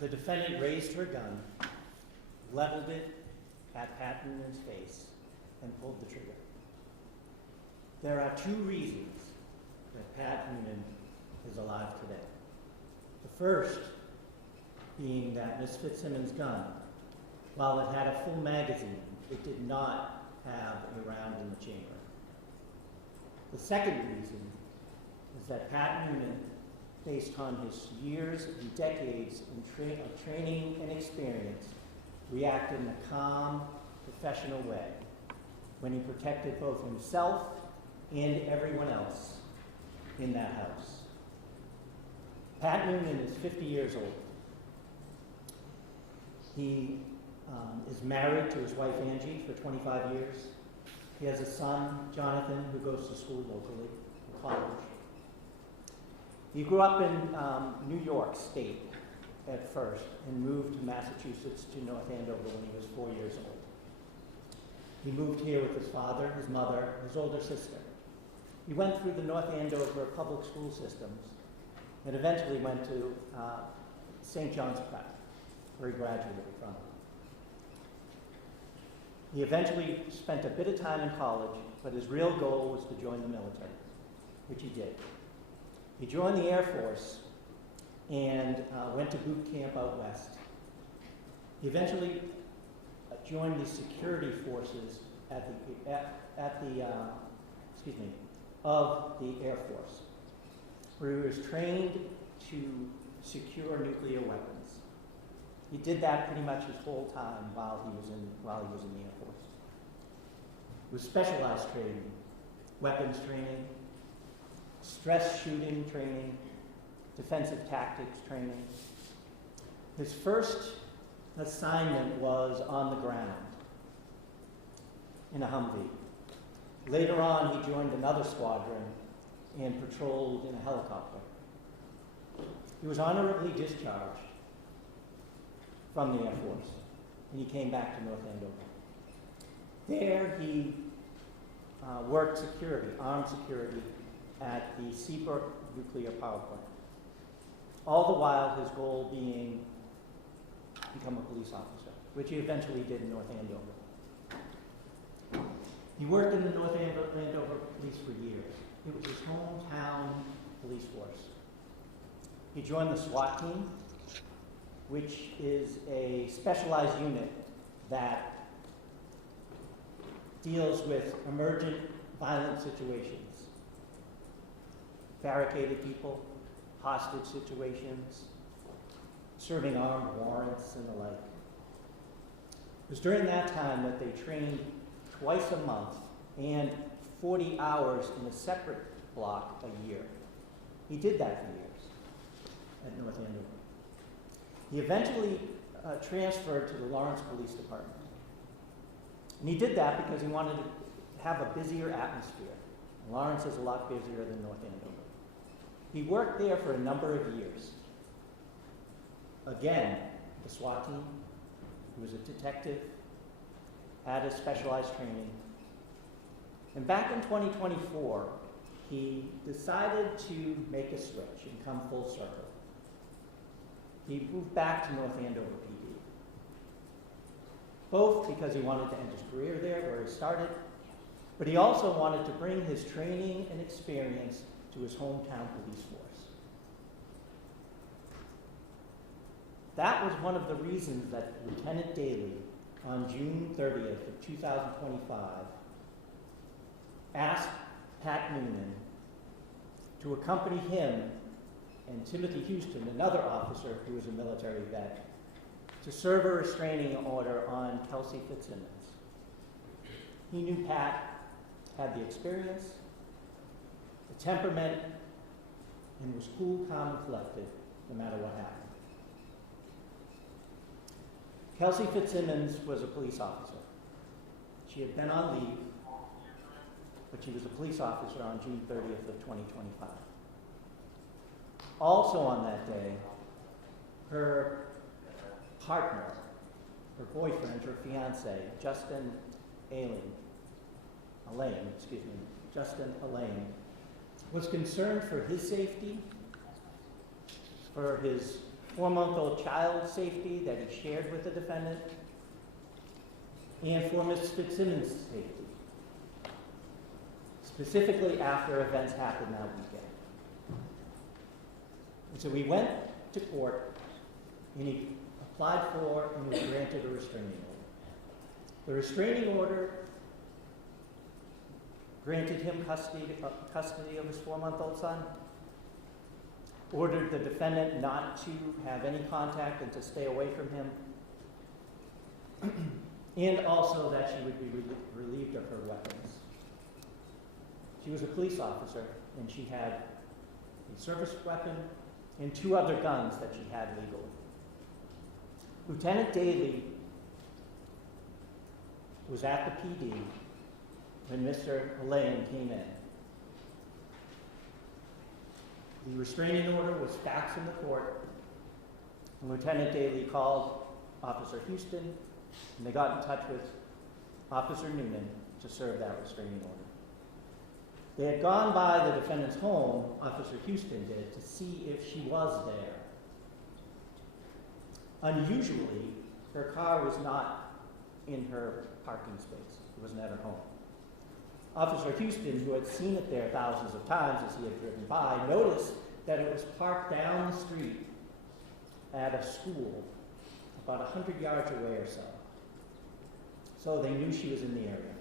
the defendant raised her gun, leveled it at Pat Newman's face, and pulled the trigger. There are two reasons that Pat Newman is alive today. The first being that Ms. Fitzsimmons' gun, while it had a full magazine, it did not have a round in the chamber. The second reason is that Pat Newman, based on his years and decades of training and experience, reacted in a calm, professional way when he protected both himself and everyone else in that house. Pat Newman is 50 years old. He is married to his wife Angie for 25 years. He has a son, Jonathan, who goes to school locally, college. He grew up in New York State at first and moved to Massachusetts to North Andover when he was 4 years old. He moved here with his father, his mother, his older sister. He went through the North Andover public school systems and eventually went to St. John's Prep, where he graduated from. He eventually spent a bit of time in college, but his real goal was to join the military, which he did. He joined the Air Force and went to boot camp out west. He eventually joined the security forces of the Air Force, where he was trained to secure nuclear weapons. He did that pretty much his whole time while he was in the Air Force. It was specialized training, weapons training, stress shooting training, defensive tactics training. His first assignment was on the ground in a Humvee. Later on, he joined another squadron and patrolled in a helicopter. He was honorably discharged from the Air Force, and he came back to North Andover. There he worked security, armed security, at the Seabrook nuclear power plant. All the while, his goal being to become a police officer, which he eventually did in North Andover. He worked in the North Andover police for years. It was his hometown police force. He joined the SWAT team, which is a specialized unit that deals with emergent violent situations, barricaded people, hostage situations, serving armed warrants and the like. It was during that time that they trained twice a month and 40 hours in a separate block a year. He did that for years at North Andover. He eventually transferred to the Lawrence Police Department. And he did that because he wanted to have a busier atmosphere. Lawrence is a lot busier than North Andover. He worked there for a number of years. Again, the SWAT team, he was a detective, had a specialized training. And back in 2024, he decided to make a switch and come full circle. He moved back to North Andover PD, both because he wanted to end his career there where he started, but he also wanted to bring his training and experience to his hometown police force. That was one of the reasons that Lieutenant Daly, on June 30th of 2025, asked Pat Newman to accompany him and Timothy Houston, another officer who was a military vet, to serve a restraining order on Kelsey Fitzsimmons. He knew Pat had the experience, the temperament, and was cool, calm, and collected no matter what happened. Kelsey Fitzsimmons was a police officer. She had been on leave, but she was a police officer on June 30th of 2025. Also on that day, her partner, her boyfriend, her fiance, Justin Allain, was concerned for his safety, for his 4-month-old child's safety that he shared with the defendant, and for Ms. Fitzsimmons' safety, specifically after events happened that weekend. And so we went to court, and he applied for and was granted a restraining order. The restraining order granted him custody of his 4-month-old son, ordered the defendant not to have any contact and to stay away from him, and also that she would be relieved of her weapons. She was a police officer, and she had a service weapon and 2 other guns that she had legally. Lieutenant Daly was at the PD when Mr. Elaine came in. The restraining order was faxed in the court, and Lieutenant Daly called Officer Houston, and they got in touch with Officer Newman to serve that restraining order. They had gone by the defendant's home, Officer Houston did, to see if she was there. Unusually, her car was not in her parking space. It wasn't at her home. Officer Houston, who had seen it there thousands of times as he had driven by, noticed that it was parked down the street at a school about 100 yards away or so. So they knew she was in the area.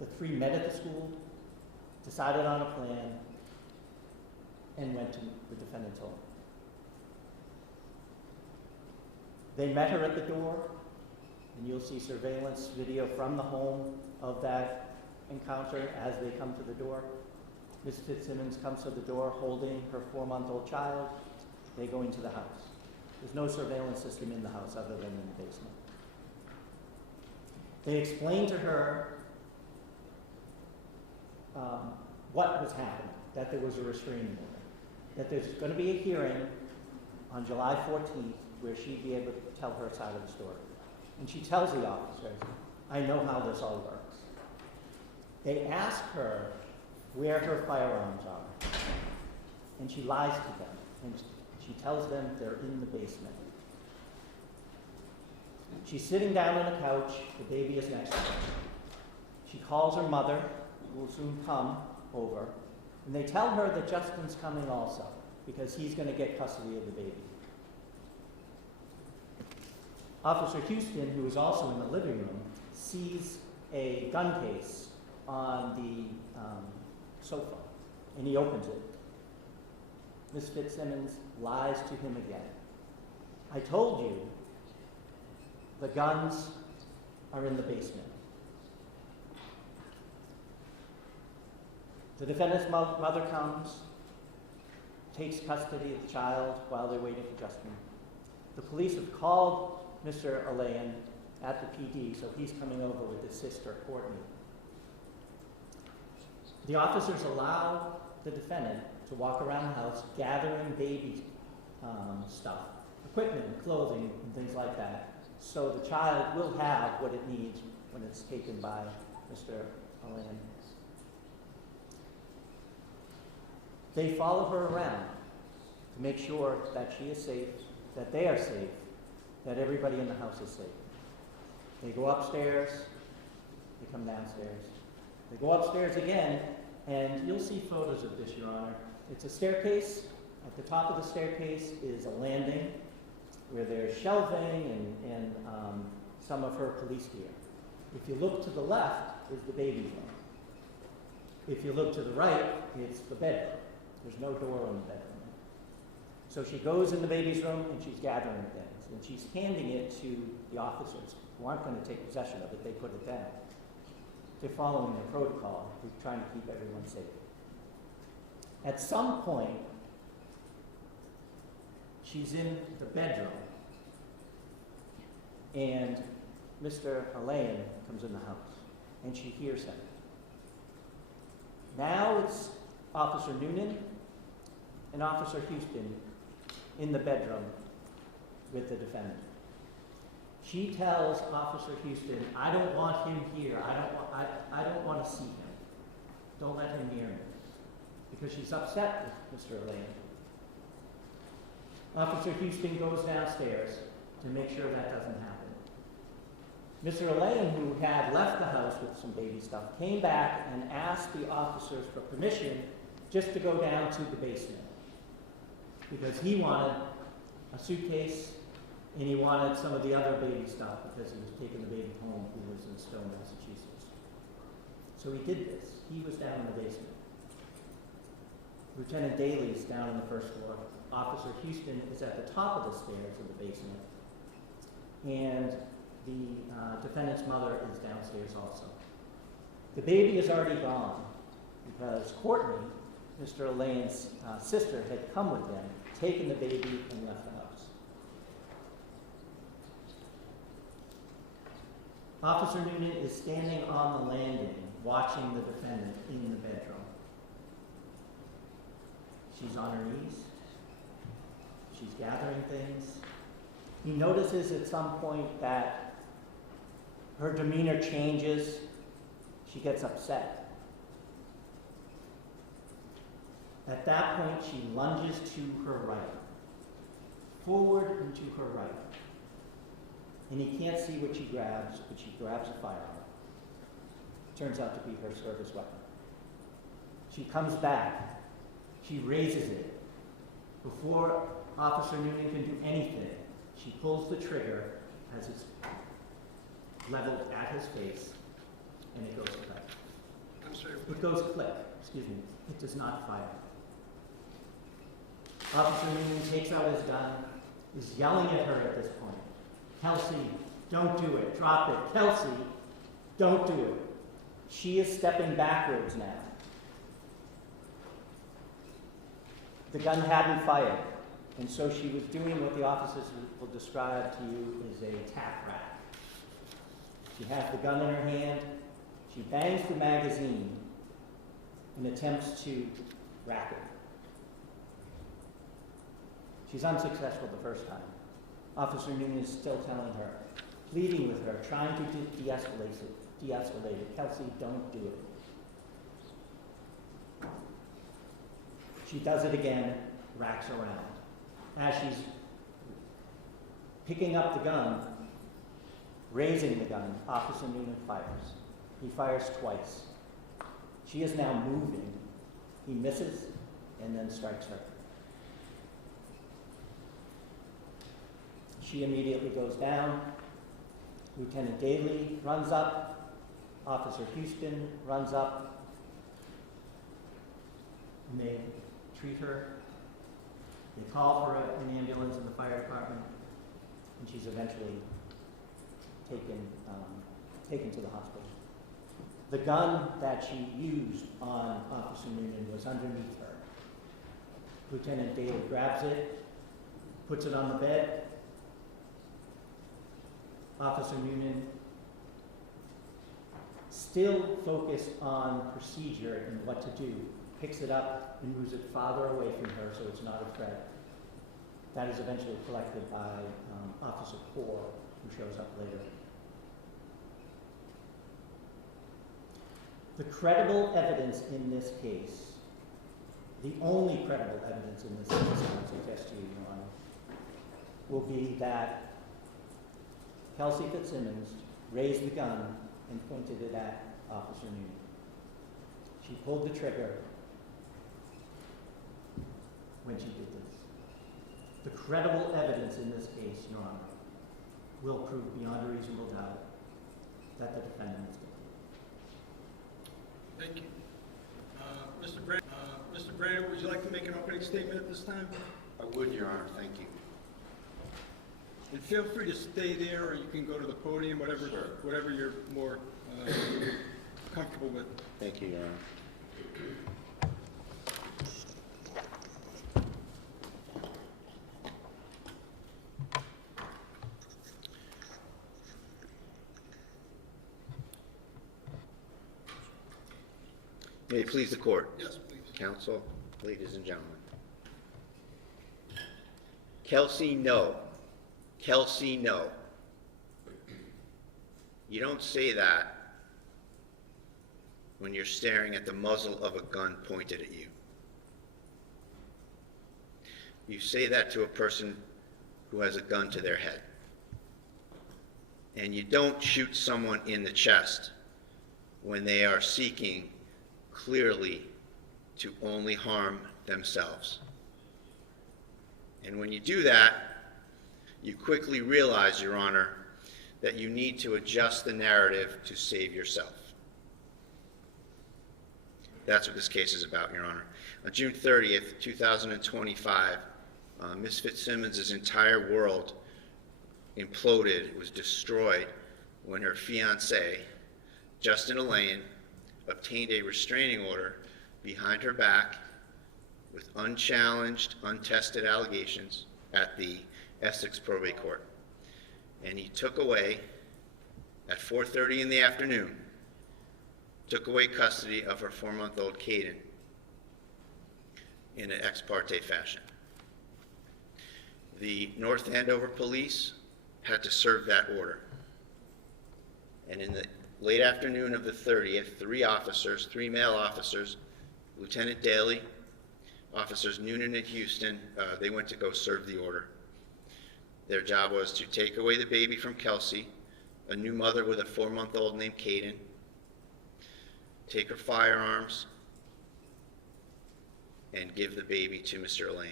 The 3 met at the school, decided on a plan, and went to the defendant's home. They met her at the door, and you'll see surveillance video from the home of that encounter as they come to the door. Ms. Fitzsimmons comes to the door holding her 4-month-old child. They go into the house. There's no surveillance system in the house other than in the basement. They explained to her what was happening, that there was a restraining order, that there's going to be a hearing on July 14th where she'd be able to tell her side of the story. And she tells the officers, I know how this all works. They ask her where her firearms are, and she lies to them, and she tells them they're in the basement. She's sitting down on a couch, the baby is next to her. She calls her mother, who will soon come over, and they tell her that Justin's coming also, because he's going to get custody of the baby. Officer Houston, who is also in the living room, sees a gun case on the sofa, and he opens it. Ms. Fitzsimmons lies to him again. I told you the guns are in the basement. The defendant's mother comes, takes custody of the child while they're waiting for Justin. The police have called Mr. Elaine at the PD, so he's coming over with his sister, Courtney. The officers allow the defendant to walk around the house gathering baby stuff, equipment, clothing, and things like that, so the child will have what it needs when it's taken by Mr. Elaine. They follow her around to make sure that she is safe, that they are safe, that everybody in the house is safe. They go upstairs, they come downstairs. They go upstairs again, and you'll see photos of this, Your Honor. It's a staircase. At the top of the staircase is a landing where there's shelving and some of her police gear. If you look to the left is the baby room. If you look to the right, it's the bedroom. There's no door on the bedroom. So she goes in the baby's room and she's gathering things, and she's handing it to the officers who aren't going to take possession of it. They put it down. They're following the protocol. They're trying to keep everyone safe. At some point, she's in the bedroom, and Mr. Elaine comes in the house, and she hears him. Now it's Officer Newman and Officer Houston in the bedroom with the defendant. She tells Officer Houston, I don't want him here. I don't want to see him. Don't let him near me. Because she's upset with Mr. Elaine. Officer Houston goes downstairs to make sure that doesn't happen. Mr. Elaine, who had left the house with some baby stuff, came back and asked the officers for permission just to go down to the basement because he wanted a suitcase and he wanted some of the other baby stuff because he was taking the baby home who was in Stone, Massachusetts. So he did this. He was down in the basement. Lieutenant Daly's down on the first floor. Officer Houston is at the top of the stairs of the basement. And the defendant's mother is downstairs also. The baby is already gone because Courtney, Mr. Elaine's sister, had come with them, taken the baby, and left the house. Officer Newman is standing on the landing watching the defendant in the bedroom. She's on her knees. She's gathering things. He notices at some point that her demeanor changes. She gets upset. At that point, she lunges to her right, forward and to her right. And he can't see what she grabs, but she grabs a firearm. Turns out to be her service weapon. She comes back. She raises it. Before Officer Newman can do anything, she pulls the trigger as it's leveled at his face, and it goes click. I'm sorry. It goes click, excuse me. It does not fire. Officer Newman takes out his gun, is yelling at her at this point. Kelsey, don't do it. Drop it. Kelsey, don't do it. She is stepping backwards now. The gun hadn't fired, and so she was doing what the officers will describe to you as a tack rack. She has the gun in her hand. She bangs the magazine and attempts to rack it. She's unsuccessful the first time. Officer Newman is still telling her, pleading with her, trying to de-escalate it. Kelsey, don't do it. She does it again, racks around. As she's picking up the gun, raising the gun, Officer Newman fires. He fires twice. She is now moving. He misses and then strikes her. She immediately goes down. Lieutenant Daly runs up. Officer Houston runs up. And they treat her. They call for an ambulance in the fire department, and she's eventually taken to the hospital. The gun that she used on Officer Newman was underneath her. Lieutenant Daly grabs it, puts it on the bed. Officer Newman, still focused on procedure and what to do, picks it up and moves it farther away from her so it's not a threat. That is eventually collected by Officer Poor, who shows up later. The credible evidence in this case, the only credible evidence in this case, I would suggest to you, Your Honor, will be that Kelsey Fitzsimmons raised the gun and pointed it at Officer Newman. She pulled the trigger when she did this. The credible evidence in this case, Your Honor, will prove beyond a reasonable doubt that the defendant is guilty. Thank you. Mr. Brand, would you like to make an opening statement at this time? I would, Your Honor. Thank you. And feel free to stay there, or you can go to the podium, whatever, Sure. whatever you're more comfortable with. Thank you, Your Honor. May it please the court. Yes, please. Counsel, ladies and gentlemen. Kelsey, no. Kelsey, no. You don't say that when you're staring at the muzzle of a gun pointed at you. you say that to a person who has a gun to their head. And you don't shoot someone in the chest when they are seeking clearly to only harm themselves. And when you do that, you quickly realize, Your Honor, that you need to adjust the narrative to save yourself. That's what this case is about, Your Honor. On June 30th, 2025, Ms. Fitzsimmons' entire world imploded, was destroyed, when her fiancé, Justin Elaine, obtained a restraining order behind her back with unchallenged, untested allegations at the Essex Probate Court. And he took away, at 4:30 in the afternoon, took away custody of her 4-month-old Caden in an ex parte fashion. The North Andover police had to serve that order. And in the late afternoon of the 30th, 3 male officers, Lieutenant Daly, Officers Newman and Houston, they went to go serve the order. Their job was to take away the baby from Kelsey, a new mother with a 4-month-old named Caden, take her firearms, and give the baby to Mr. Elaine.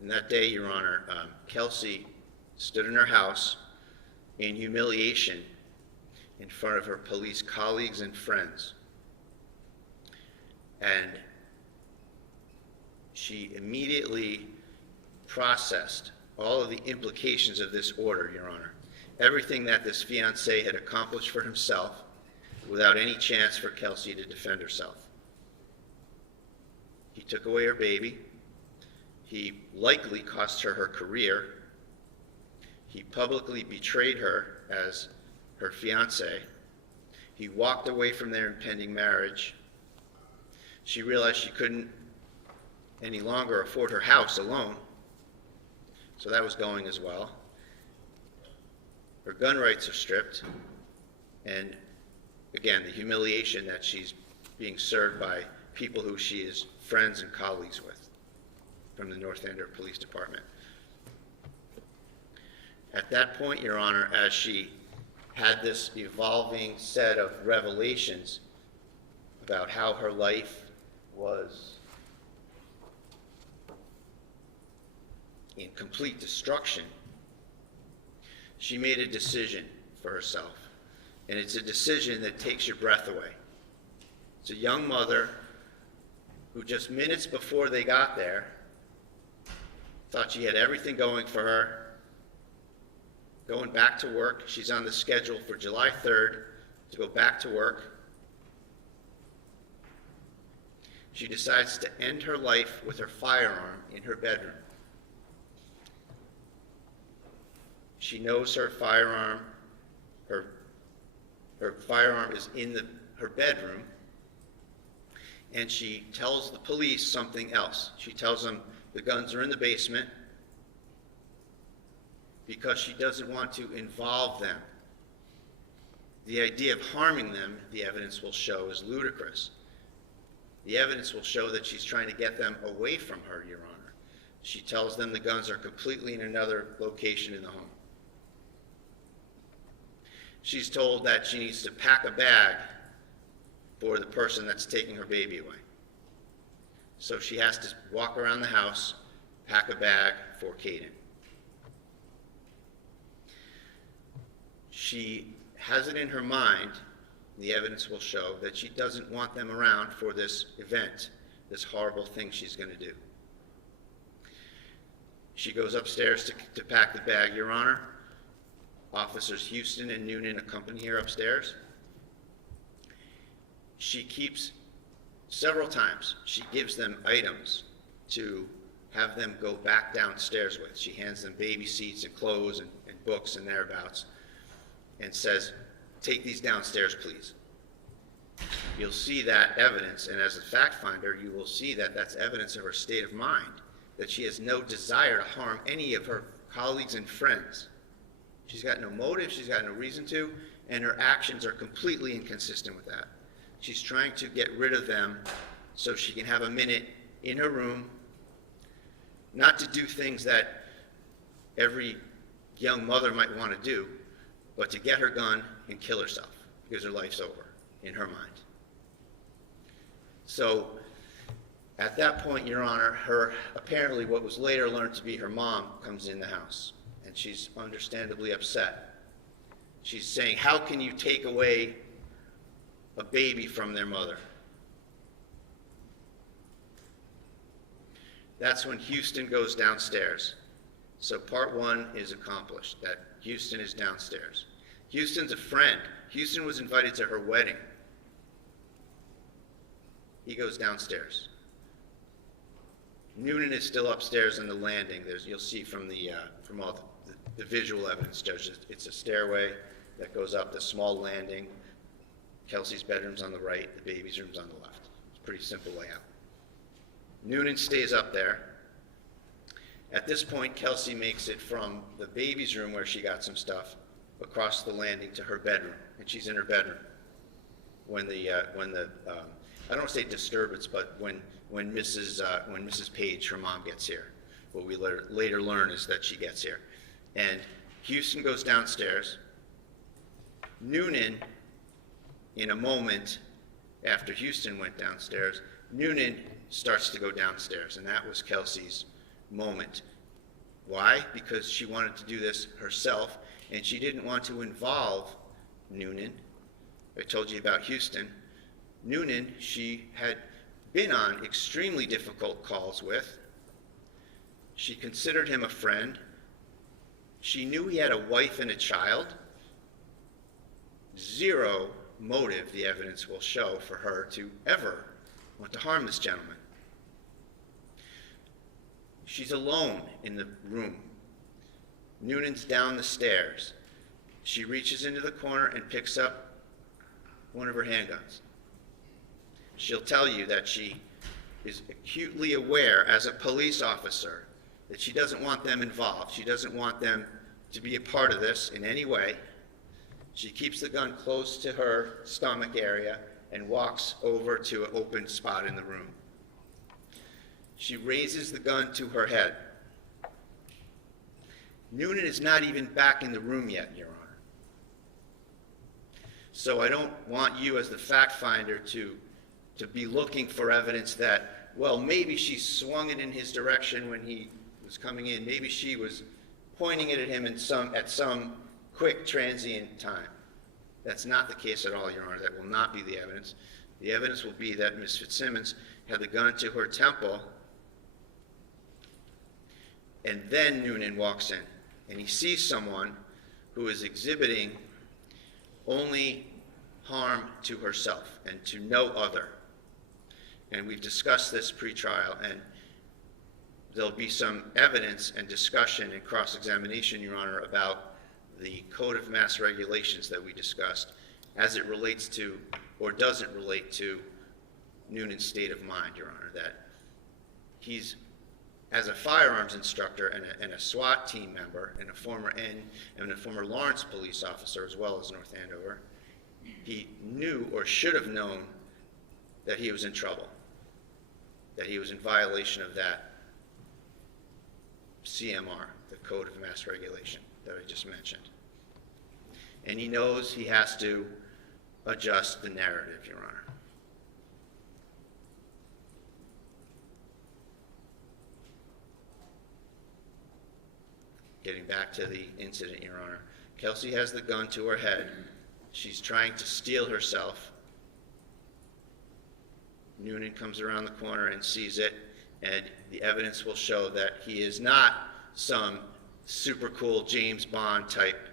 And that day, Your Honor, Kelsey stood in her house in humiliation in front of her police colleagues and friends. And she immediately processed all of the implications of this order, Your Honor. Everything that this fiancé had accomplished for himself without any chance for Kelsey to defend herself. He took away her baby. He likely cost her her career. He publicly betrayed her as her fiancé. He walked away from their impending marriage. She realized she couldn't any longer afford her house alone, so that was going as well. Her gun rights are stripped, and again, the humiliation that she's being served by people who she is friends and colleagues with from the North Andover Police Department. At that point, Your Honor, as she had this evolving set of revelations about how her life was in complete destruction, she made a decision for herself. And it's a decision that takes your breath away. It's a young mother who just minutes before they got there thought she had everything going for her, going back to work. She's on the schedule for July 3rd to go back to work. She decides to end her life with her firearm in her bedroom. She knows her firearm is in her bedroom, and she tells the police something else. She tells them the guns are in the basement because she doesn't want to involve them. The idea of harming them, the evidence will show, is ludicrous. The evidence will show that she's trying to get them away from her, Your Honor. She tells them the guns are completely in another location in the home. She's told that she needs to pack a bag for the person that's taking her baby away. So she has to walk around the house, pack a bag for Caden. She has it in her mind, the evidence will show, that she doesn't want them around for this event, this horrible thing she's going to do. She goes upstairs to pack the bag, Your Honor. Officers Houston and Newman accompany her upstairs. She keeps, several times, she gives them items to have them go back downstairs with. She hands them baby seats and clothes and books and thereabouts and says, take these downstairs, please. You'll see that evidence, and as a fact finder, you will see that that's evidence of her state of mind, that she has no desire to harm any of her colleagues and friends. She's got no motive, she's got no reason to, and her actions are completely inconsistent with that. She's trying to get rid of them so she can have a minute in her room, not to do things that every young mother might want to do, but to get her gun and kill herself because her life's over in her mind. So at that point, Your Honor, apparently what was later learned to be her mom comes in the house, and she's understandably upset. She's saying, how can you take away a baby from their mother? That's when Houston goes downstairs. So part one is accomplished, that Houston is downstairs. Houston's a friend. Houston was invited to her wedding. He goes downstairs. Newman is still upstairs on the landing. You'll see from all the visual evidence, Judge, it's a stairway that goes up the small landing. Kelsey's bedroom's on the right, the baby's room's on the left. It's a pretty simple layout. Newman stays up there. At this point, Kelsey makes it from the baby's room where she got some stuff across the landing to her bedroom, and she's in her bedroom when I don't want to say disturbance, but when Mrs. Page, her mom, gets here. What we later learn is that she gets here. And Houston goes downstairs. Newman, in a moment after Houston went downstairs, Newman starts to go downstairs, and that was Kelsey's moment. Why? Because she wanted to do this herself, and she didn't want to involve Newman. I told you about Houston. Newman, she had been on extremely difficult calls with. She considered him a friend. She knew he had a wife and a child. Zero motive, the evidence will show, for her to ever want to harm this gentleman. She's alone in the room. Newman's down the stairs. She reaches into the corner and picks up one of her handguns. She'll tell you that she is acutely aware as a police officer that she doesn't want them involved. She doesn't want them to be a part of this in any way. She keeps the gun close to her stomach area and walks over to an open spot in the room. She raises the gun to her head. Newman is not even back in the room yet, Your Honor. So I don't want you as the fact finder to be looking for evidence that, well, maybe she swung it in his direction when he was coming in. Maybe she was pointing it at him at some quick transient time. That's not the case at all, Your Honor. That will not be the evidence. The evidence will be that Ms. Fitzsimmons had the gun to her temple, and then Newman walks in, and he sees someone who is exhibiting only harm to herself and to no other. And we've discussed this pre-trial, and there'll be some evidence and discussion and cross-examination, Your Honor, about the Code of Mass Regulations that we discussed as it relates to, or doesn't relate to, Newman's state of mind, Your Honor, that he's, as a firearms instructor and a SWAT team member and a former Lawrence police officer as well as North Andover, he knew or should have known that he was in trouble, that he was in violation of that CMR, the Code of Mass Regulation that I just mentioned. And he knows he has to adjust the narrative, Your Honor. Getting back to the incident, Your Honor, Kelsey has the gun to her head. She's trying to steel herself. Newman comes around the corner and sees it, and the evidence will show that he is not some super cool James Bond type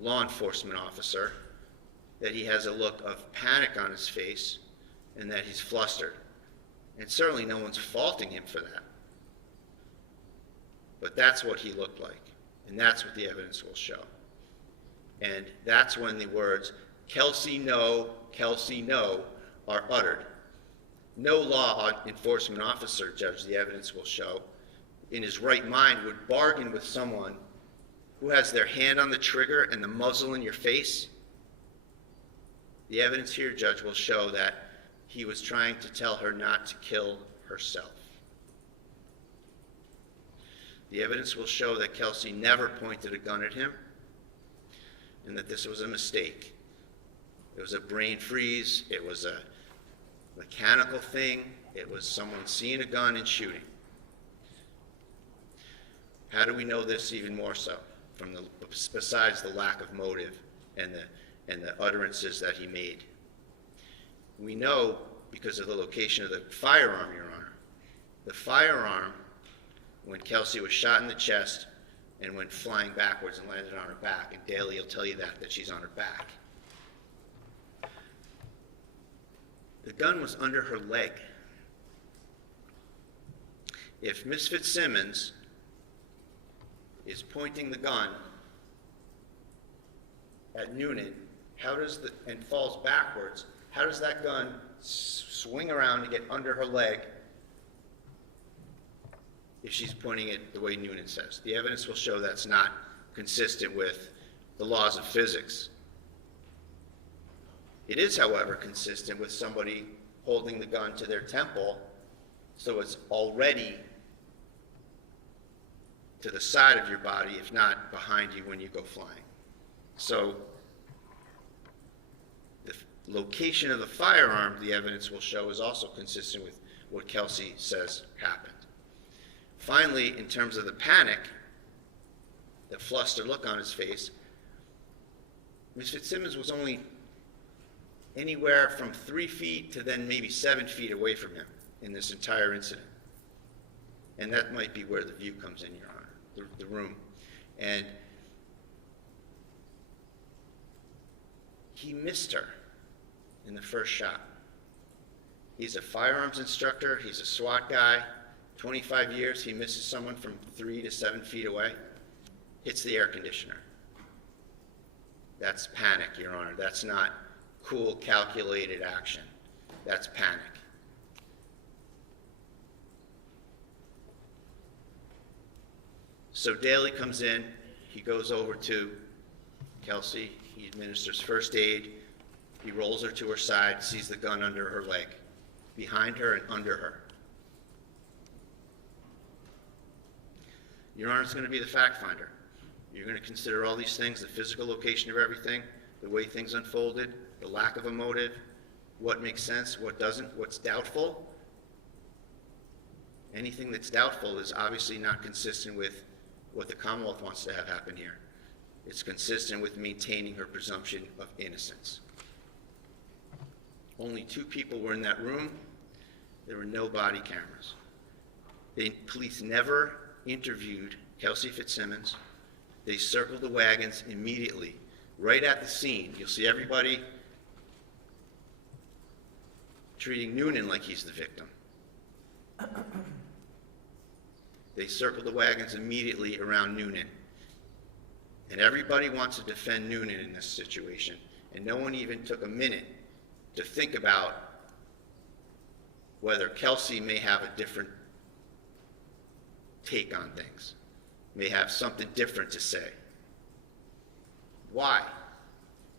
law enforcement officer, that he has a look of panic on his face, and that he's flustered. And certainly no one's faulting him for that. But that's what he looked like, and that's what the evidence will show. And that's when the words, Kelsey, no, are uttered. No law enforcement officer, Judge, the evidence will show, in his right mind would bargain with someone who has their hand on the trigger and the muzzle in your face. The evidence here, Judge, will show that he was trying to tell her not to kill herself. The evidence will show that Kelsey never pointed a gun at him and that this was a mistake. It was a brain freeze. It was a mechanical thing. It was someone seeing a gun and shooting. How do we know this even more so? Besides the lack of motive and the utterances that he made. We know because of the location of the firearm, Your Honor. The firearm, when Kelsey was shot in the chest and went flying backwards and landed on her back, and Daly will tell you that she's on her back. The gun was under her leg. If Miss Fitzsimmons is pointing the gun at Newman, and falls backwards, how does that gun swing around and get under her leg if she's pointing it the way Newman says? The evidence will show that's not consistent with the laws of physics. It is, however, consistent with somebody holding the gun to their temple, so it's already to the side of your body, if not behind you when you go flying. So the location of the firearm, the evidence will show, is also consistent with what Kelsey says happened. Finally, in terms of the panic, the flustered look on his face, Ms. Fitzsimmons was only anywhere from 3 feet to then maybe 7 feet away from him in this entire incident. And that might be where the view comes in, Your Honor, the room. And he missed her in the first shot. He's a firearms instructor. He's a SWAT guy. 25 years, he misses someone from 3 to 7 feet away. Hits the air conditioner. That's panic, Your Honor. That's not cool, calculated action. That's panic. So Daly comes in. He goes over to Kelsey. He administers first aid. He rolls her to her side, sees the gun under her leg, behind her and under her. Your Honor is going to be the fact finder. You're going to consider all these things, the physical location of everything, the way things unfolded, the lack of a motive, what makes sense, what doesn't, what's doubtful. Anything that's doubtful is obviously not consistent with what the Commonwealth wants to have happen here. It's consistent with maintaining her presumption of innocence. Only 2 people were in that room. There were no body cameras. The police never interviewed Kelsey Fitzsimmons. They circled the wagons immediately, right at the scene. You'll see everybody treating Newman like he's the victim. They circled the wagons immediately around Newman. And everybody wants to defend Newman in this situation. And no one even took a minute to think about whether Kelsey may have a different take on things, may have something different to say. Why?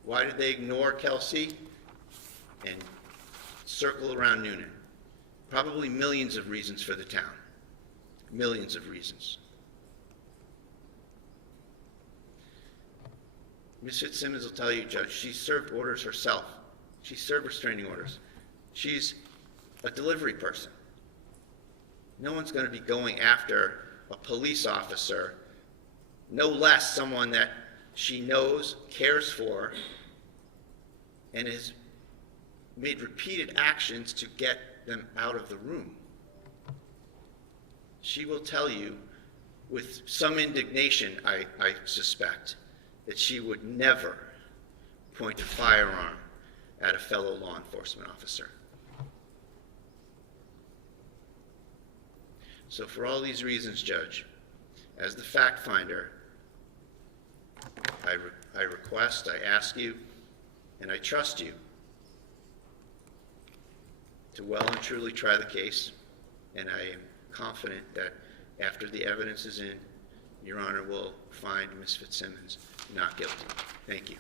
Why did they ignore Kelsey and circle around Newman? Probably millions of reasons for the town. Millions of reasons. Ms. Fitzsimmons will tell you, Judge, she served orders herself. She served restraining orders. She's a delivery person. No one's going to be going after a police officer, no less someone that she knows, cares for, and has made repeated actions to get them out of the room. She will tell you, with some indignation, I suspect, that she would never point a firearm at a fellow law enforcement officer. So for all these reasons, Judge, as the fact finder, I request, I ask you, and I trust you to well and truly try the case, and I am confident that after the evidence is in, Your Honor will find Ms. Fitzsimmons not guilty. Thank you.